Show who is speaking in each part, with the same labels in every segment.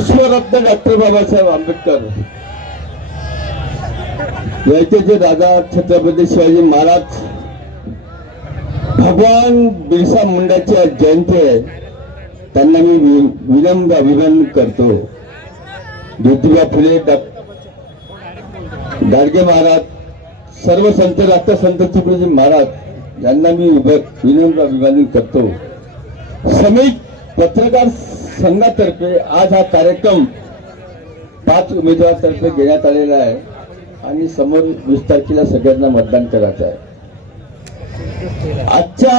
Speaker 1: विश्वरत्न doctor Babasaheb Ambedkar. याचे जे राजा छत्रपती शिवाजी महाराज भगवान बिरसा मुंडाची आज जयंती आहे त्यांना मी विनम्र अभिनंदन करतो. ज्योतिबा फुले गाडगे महाराज सर्व संत राष्ट्रसंत तुकडोजी महाराज यांना मी विनम्र अभिवादन करतो. समीप पत्रकार संघातर्फे आज हा कार्यक्रम पाच उमेदवारातर्फे घेण्यात आलेला आहे आणि समोर वीस तारखेला सगळ्यांना मतदान करायचं आहे. आजच्या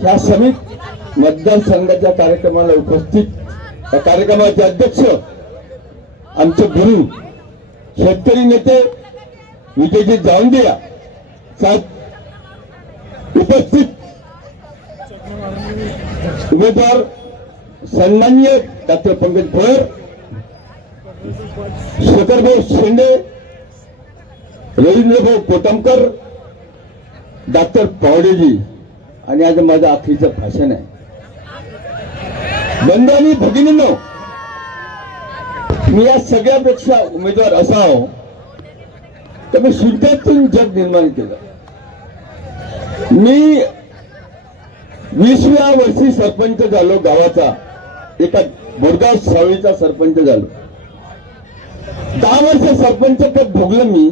Speaker 1: ह्या समित मतदारसंघाच्या कार्यक्रमाला उपस्थित या कार्यक्रमाचे अध्यक्ष आमचे गुरु शेतकरी नेते विजयजी जावंदिया साहेब उपस्थित उमेदवार सन्मान्य डॉक्टर पंकज भोयर शेखरभाऊ शेंडे रवींद्रभाऊ कोटमकर डॉक्टर पावडेजी. आणि आज माझं अखेरचं भाषण आहे. बंधू आणि भगिनींनो मी या सगळ्यापेक्षा उमेदवार असावं तर मी शून्यातून जग निर्माण केलं. मी वीसव्या वर्षी सरपंच झालो गावाचा. एका बोरगाव सावळीचा सरपंच झालो. दहा वर्ष सरपंच पद भोगलं मी.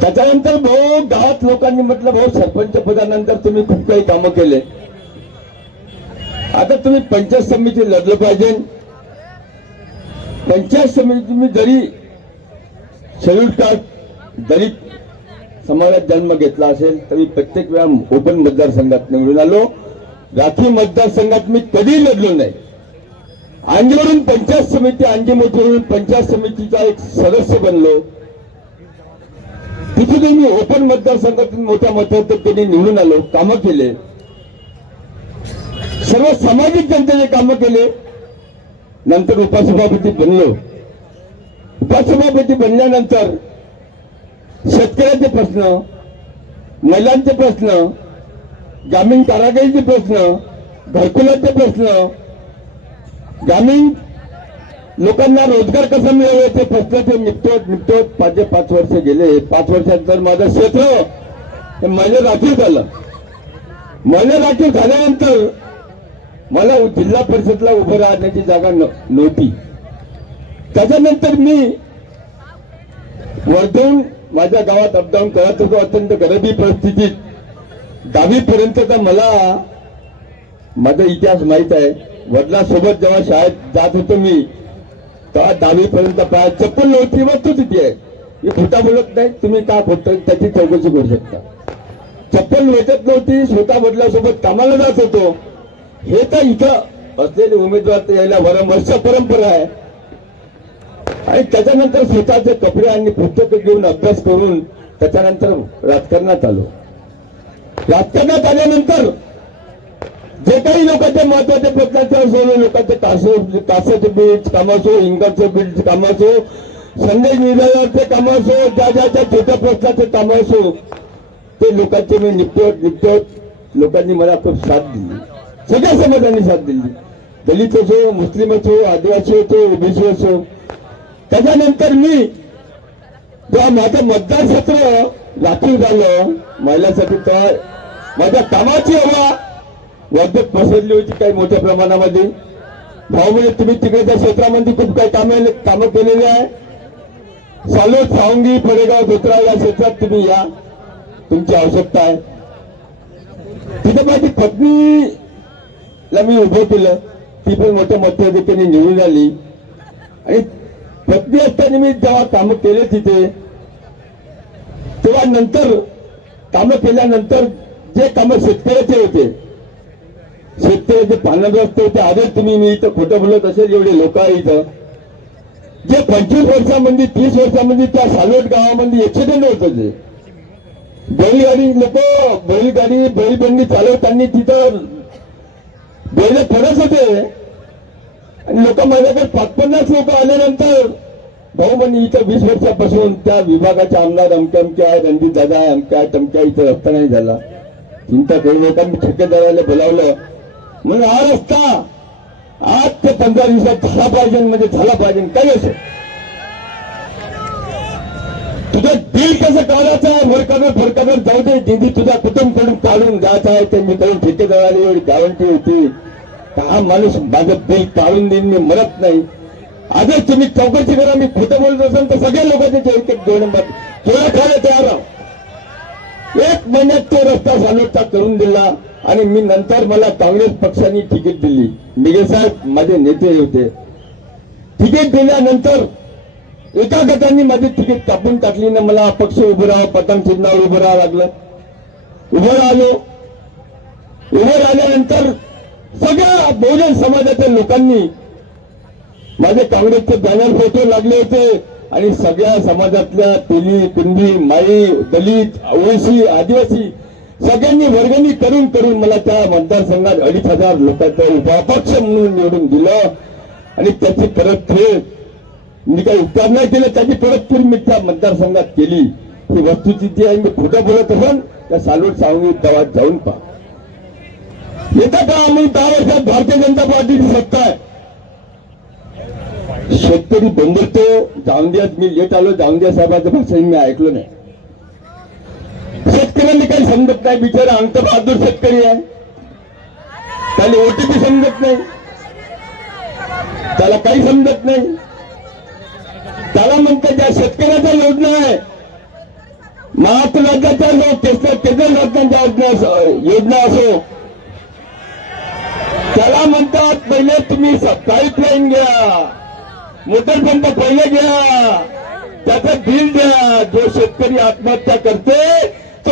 Speaker 1: त्याच्यानंतर भाऊ गावात लोकांनी म्हटलं भाऊ सरपंच पदानंतर तुम्ही खूप काही कामं केले. आता तुम्ही पंचायत समिती लढलं पाहिजे. पंचायत समिती तुम्ही जरी शेड्यूल कास्ट दलित समाजात जन्म घेतला असेल तरी प्रत्येक वेळा ओपन मतदारसंघात निवडून आलो. राखीव मतदारसंघात मी कधीही लढलो नाही अंजीवरून पंचायत समिती अंजी पंचायत समितीचा एक सदस्य बनलो. तिथून मी ओपन मतदारसंघातून मोठ्या मताधिक्याने निवडून आलो कामं केले. सर्व सामाजिक जनतेने कामं केले. नंतर उपसभापती बनलो. उपसभापती बनल्यानंतर शेतकऱ्यांचे प्रश्न महिलांचे प्रश्न ग्रामीण कारागिरीचे प्रश्न घरकुलाचे प्रश्न ग्रामीण लोकांना रोजगार कसा मिळावा ते प्रश्न ते निपटत निपटत पाच ते पाच वर्ष गेले. पाच वर्षानंतर माझं क्षेत्र हे महिला राखीव झालं. महिला राखीव झाल्यानंतर मला जिल्हा परिषदला उभं राहण्याची जागा न- नव्हती. त्याच्यानंतर मी वर्धून माझ्या गावात अपडाऊन करत होतो अत्यंत गरिबी परिस्थितीत दहावीपर्यंतचा मला माझा इतिहास माहीत आहे. वडिलांसोबत जेव्हा शाळेत जात होतो मी तेव्हा दहावीपर्यंत पाय चप्पल नव्हती वस्तू तिथे आहे. मी खोटा बोलत नाही तुम्ही का खोट त्याची चौकशी करू शकता. चप्पल वेचत नव्हती स्वतः वडिलांसोबत कामाला जात होतो. हे तर इथं असलेले उमेदवार यायला वरम वर्ष परंपरा आहे. आणि त्याच्यानंतर स्वतःचे कपडे आणि पुस्तकं घेऊन अभ्यास करून त्याच्यानंतर राजकारणात आलो. राजकारणात आल्यानंतर जे काही लोकांचे महत्त्वाचे प्रश्नाचे असो लोकांचे कासो कासाचे बीज काम असो इंगाचं बीज काम असो संदेश निधनाचे काम असो ज्या ज्या ज्या छोट्या प्रश्नाचे काम असो ते लोकांचे मी निपटत निपटत लोकांनी मला खूप साथ दिली. सगळ्या समाजांनी साथ दिली. दलित असो मुस्लिम असो आदिवासी असो ओबीसी असो त्याच्यानंतर मी जेव्हा माझं मतदारसत्र लातूर झालं महिलांसाठी तर माझ्या कामाची हवा वर्धत पसरली होती काही मोठ्या प्रमाणामध्ये. भाऊ म्हणजे तुम्ही तिकडच्या क्षेत्रामध्ये खूप काही कामे कामं केलेली आहे. सालोद सावंगी पडेगाव धोत्रा या क्षेत्रात तुम्ही या. तुमची आवश्यकता आहे. तिथे माझी पत्नीला मी उभं केलं. ती पण मोठ्या मताधिकाने निवडून आली. आणि पत्नी असताना मी जेव्हा काम केले तिथे तेव्हा नंतर कामं केल्यानंतर जे कामं शेतकऱ्याचे होते शेतकऱ्याचे पालन रस्ते होते आजच तुम्ही मी इथं खोटं बोलत असेल एवढे लोक आहे इथं. जे पंचवीस वर्षामध्ये तीस वर्षामध्ये त्या सालवट गावामध्ये एक्सिडेंट होत होते बैलगाडी लोक बैलगाडी बैलबंडी चालवताना तिथं बैल पडत होते. आणि लोक माझ्याकडे पाच पन्नास लोक आल्यानंतर भाऊ म्हणजे इथं वीस वर्षापासून त्या विभागाचे आमदार अमक्या अमक्या आहे रणजित दादा आहे अमक्या आहे तमक्या इथं रस्ता नाही झाला. चिंता करू मी ठेकेदाराला बोलावलं. म्हणून हा रस्ता आज ते पंधरा दिवसात झाला पाहिजे म्हणजे झाला पाहिजे काही असो. तुझं बिल कसं काढायचं आहे? वरकावर फरकावर जाऊ दे दिदी तुझ्या कुटुंबकडून काढून जायचं आहे. त्यांनीकडून ठेकेदाराला एवढी गॅरंटी होती. का हा माणूस माझं बिल काढून देईन मी म्हणत नाही. आजच तुम्ही चौकशी करा मी खोटं बोलत असेल तर सगळ्या लोकांचे एक एक दोन नंबर. थोडं खायला तयार राहा एक महिन्यात तो रस्ता सालोटा करून दिला आणि मी नंतर मला काँग्रेस पक्षाने तिकीट दिली. मिगे साहेब माझे नेते होते. तिकीट दिल्यानंतर एका गटांनी माझी तिकीट कापून टाकली ना मला अपक्ष उभं राहावं पतंग चिन्हावर उभं राहावं लागलं. उभं राहिलो. उभं राहिल्यानंतर या बहुजन समाजाच्या लोकांनी माझे काँग्रेसचे बॅनर फोटो लागले होते आणि सगळ्या समाजातल्या तेली कुंडी माई दलित ओळशी आदिवासी सगळ्यांनी वर्गणी करून करून मला त्या मतदारसंघात अडीच हजार लोकांचा उपापक्ष म्हणून निवडून दिलं. आणि त्याची परतफेड मी काही उपकार नाही केले त्याची परतफेड मी त्या मतदारसंघात केली. ही वस्तुस्थिती आहे मी खोटं बोलत असेल त्या सालोड सांगली गावात जाऊन पहा. येतं का आम्ही दहा वर्षात भारतीय जनता पार्टीची सत्ता आहे? शेतकरी बंदरतो जाऊन मी लेट आलो जाऊन साहेबांचं भाषण मी ऐकलं नाही. शेतकऱ्यांनी काही समजत नाही बिचारा अंत बहादूर शेतकरी आहे. त्याला ओटीपी समजत नाही. त्याला काही समजत नाही. त्याला म्हणतात ज्या शेतकऱ्याच्या योजना आहे. महाराष्ट्र राज्याच्या असो केंद्र केंद्र शासनाच्या योजना असो- योजना असो त्याला म्हणतात पहिले तुम्ही पाईपलाईन घ्या. मोटर पंप पहिले घ्या. त्याचं बिल द्या. जो शेतकरी आत्महत्या करते तो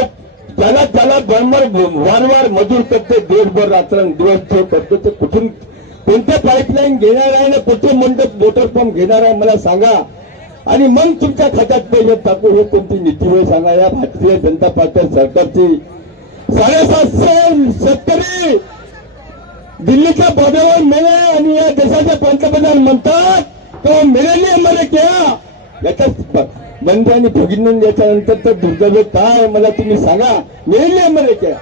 Speaker 1: त्याला त्याला बरोबर वारंवार मजूर करते. दिवसभर रात्र दिवस तो करतो तो कुठून कोणत्या पाईपलाईन घेणार आहे ना कुठे मंडप मोटर पंप घेणार आहे मला सांगा. आणि मग तुमच्या खात्यात पैसे टाकू हे कोणती नीती होय सांगा. या भारतीय जनता पार्टी सरकारची साडेसातशे शेतकरी दिल्लीच्या पदावर मेले आणि या देशाचे पंतप्रधान म्हणतात तो मेलेली हमारे क्या याच्यात बंद आणि भगिनी याच्यानंतर तर दुर्दैव काय मला तुम्ही सांगा मेलेली हमारे क्या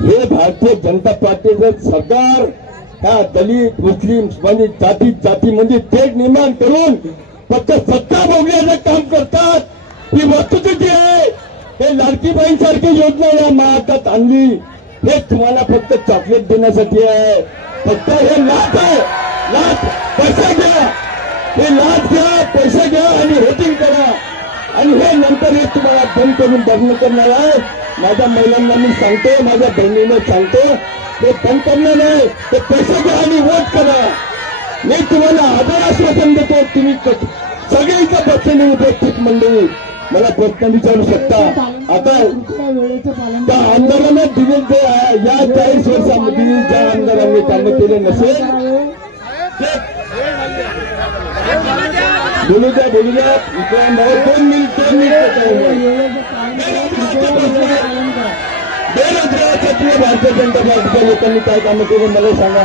Speaker 1: हे भारतीय जनता पार्टीचं सरकार ह्या दलित मुस्लिम म्हणजे जाती जातीमध्ये थेट निर्माण करून फक्त सत्ता भोगण्याचं काम करतात. ही वस्तुस्थिती आहे. हे लाडकी योजना या महाराष्ट्रात आणली. हे तुम्हाला फक्त चॉकलेट देण्यासाठी आहे. फक्त हे लाच आहे. लाच पैसे घ्या. हे लाच घ्या पैसे घ्या आणि वोटिंग करा. आणि हे नंतर हे तुम्हाला बंद करून बंद करणार आहे. माझ्या महिलांना मी सांगतो माझ्या बहिणीने सांगतो ते बंद करणार नाही. ते पैसे घ्या आणि वोट करा. मी तुम्हाला आदर आश्वासन देतो. तुम्ही क- सगळे इथं बसलेली उपस्थित मंडळी. मला प्रश्न विचारू शकता. आता त्या आमदारांना दिले या चाळीस वर्षामध्ये ज्या आमदारांनी कामं केले नसेल बोलू द्या बोलू द्या विक्रांत दोन मिनिट दोन मिनिट बेरोजगारासाठी भारतीय जनता पार्टीच्या लोकांनी काय कामं केले मला सांगा.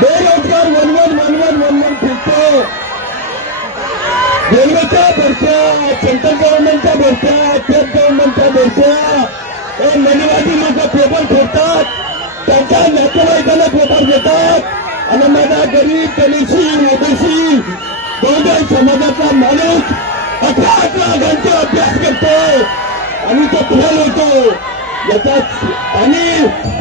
Speaker 1: बेरोजगार वनवन वनवन वनवन फिरतो. रेल्वेच्या सेंट्रल गव्हर्नमेंटच्या भरत्या स्टेट गव्हर्नमेंटच्या भरत्या. हे लोक पेपर फोडतात. त्यांच्या नातेवाईकांना पेपर देतात. आणि माझा गरीब दलिशी ओबीसी बहुजन समाजातला माणूस अठरा अठरा घंटे अभ्यास करतो. आणि तो फेल होतो याचा आणि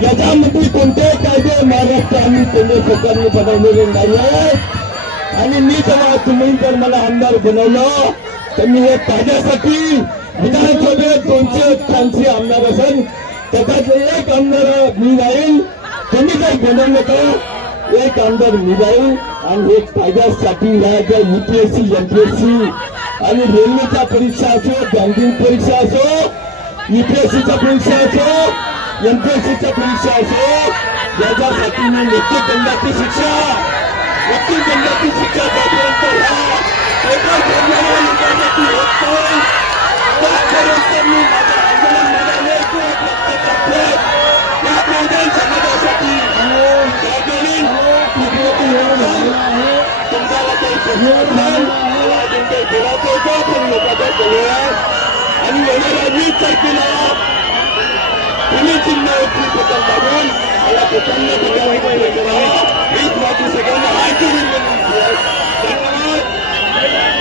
Speaker 1: याच्यामध्ये कोणतेही कायदे महाराष्ट्र आणि केंद्र सरकारने बनवलेले नाही आहेत आणि मी जेव्हा तुम्ही जर मला आमदार बनवलं त्यांनी या हे विधानसभेत दोनशे अठ्ठ्याऐंशी आमदार असेल त्याच्यातले एक आमदार मी जाईल तुम्ही काही बनवलं नका एक आमदार मी जाईल आणि हे फायद्यासाठी ह्या ज्या युपीएससी एमपीएससी आणि रेल्वेच्या परीक्षा असो बँकिंग परीक्षा असो युपीएससीच्या परीक्षा असो एमपीएससीच्या परीक्षा असो याच्यासाठी मी नक्की दंडाची शिक्षा नक्की दंडाची शिक्षा जोपर्यंत ह्या पेपर फोडणाऱ्या लोकांसाठी होत नाही, मला आणि येणाऱ्या वीस तारखेला पुणे मला प्रचंड Amen.